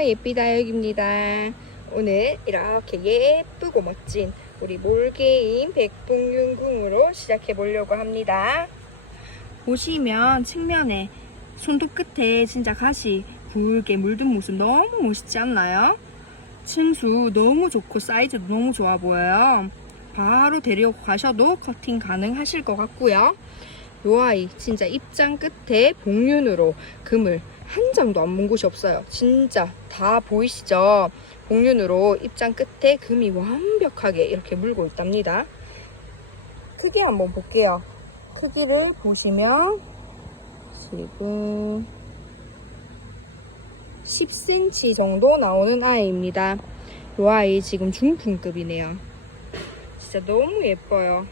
해피다육입니다. 오늘 이렇게 예쁘고 멋진 우리 몰개인 백봉윤궁으로 시작해 보려고 합니다. 보시면 측면에 손톱 끝에 진짜 가시 굵게 물든 모습 너무 멋있지 않나요? 층수 너무 좋고 사이즈도 너무 좋아 보여요. 바로 데리고 가셔도 커팅 가능하실 것 같고요. 요 아이 진짜 입장 끝에 복륜으로 금을 한 장도 안문 곳이 없어요. 진짜 다 보이시죠? 복륜으로 입장 끝에 금이 완벽하게 이렇게 물고 있답니다. 크기 한번 볼게요. 크기를 보시면 지금 10cm 정도 나오는 아이입니다. 이 아이 지금 중품급이네요. 진짜 너무 예뻐요.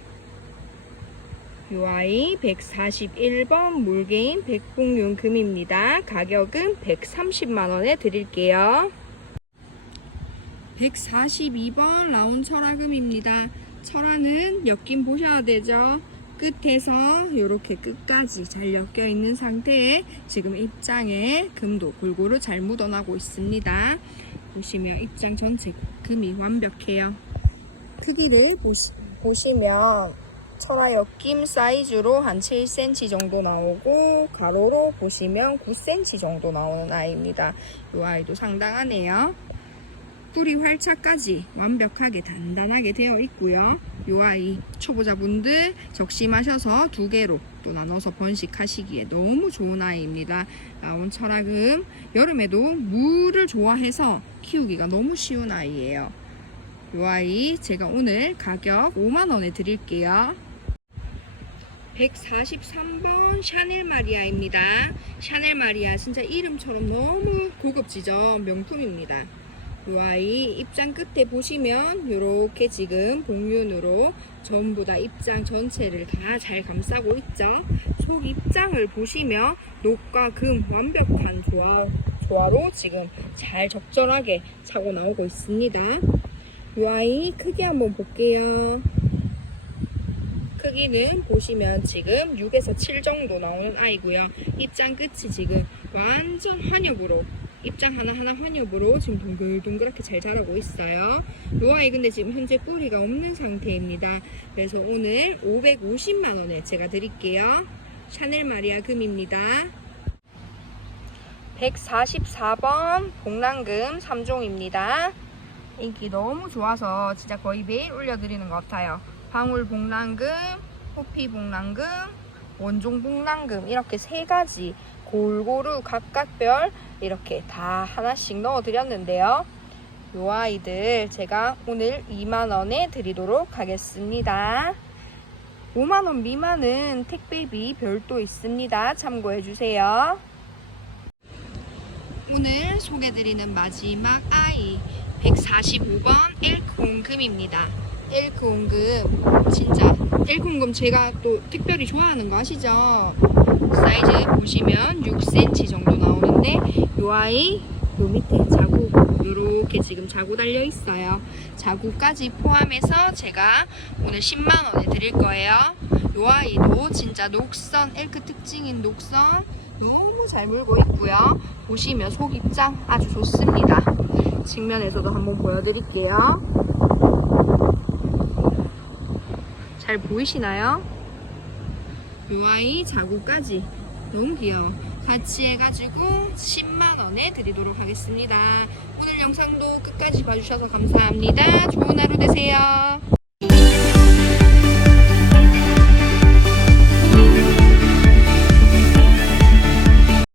이 아이 141번 물개인 백봉윤 금입니다. 가격은 130만원에 드릴게요. 142번 라운 철화금입니다. 철화는 엮임 보셔야 되죠. 끝에서 이렇게 끝까지 잘 엮여 있는 상태에 지금 입장에 금도 골고루 잘 묻어나고 있습니다. 보시면 입장 전체 금이 완벽해요. 크기를 보시, 보시면 철화 엮임 사이즈로 한 7cm 정도 나오고 가로로 보시면 9cm 정도 나오는 아이입니다. 이 아이도 상당하네요. 뿌리 활차까지 완벽하게 단단하게 되어 있고요. 이 아이 초보자분들 적심하셔서 두 개로 또 나눠서 번식하시기에 너무 좋은 아이입니다. 나온 철학은 여름에도 물을 좋아해서 키우기가 너무 쉬운 아이예요. 이 아이 제가 오늘 가격 5만원에 드릴게요. 143번 샤넬 마리아입니다. 샤넬 마리아 진짜 이름처럼 너무 고급지죠? 명품입니다. 이 아이 입장 끝에 보시면 이렇게 지금 복륜으로 전부 다 입장 전체를 다 잘 감싸고 있죠. 속 입장을 보시면 녹과 금 완벽한 조화, 조화로 지금 잘 적절하게 차고 나오고 있습니다. 이 아이 크기 한번 볼게요. 크기는 보시면 지금 6에서 7 정도 나오는 아이고요. 입장 끝이 지금 완전 환엽으로 입장 하나하나 환엽으로 지금 동글동글하게 잘 자라고 있어요. 이 아이 근데 지금 현재 뿌리가 없는 상태입니다. 그래서 오늘 550만원에 제가 드릴게요. 샤넬 마리아 금입니다. 144번 복랑금 3종입니다. 인기 너무 좋아서 진짜 거의 매일 올려드리는 것 같아요. 방울 복랑금, 호피 복랑금, 원종 복랑금 이렇게 세 가지 골고루 각각별 이렇게 다 하나씩 넣어드렸는데요. 요 아이들 제가 오늘 2만원에 드리도록 하겠습니다. 5만원 미만은 택배비 별도 있습니다. 참고해주세요. 오늘 소개드리는 마지막 아이 145번 엘크온금입니다. 엘크온금 진짜 엘크온금 제가 또 특별히 좋아하는 거 아시죠? 사이즈 보시면 6cm 정도 나오는데 요 아이 요 밑에 자국 요렇게 지금 자국 달려 있어요. 자국까지 포함해서 제가 오늘 10만 원에 드릴 거예요. 요 아이도 진짜 녹선 엘크 특징인 녹선 너무 잘 물고 있고요. 보시면 속 입장 아주 좋습니다. 측면에서도 한번 보여드릴게요. 잘 보이시나요? 요 아이 자구까지 너무 귀여워. 같이 해가지고 10만원에 드리도록 하겠습니다. 오늘 영상도 끝까지 봐주셔서 감사합니다. 좋은 하루 되세요.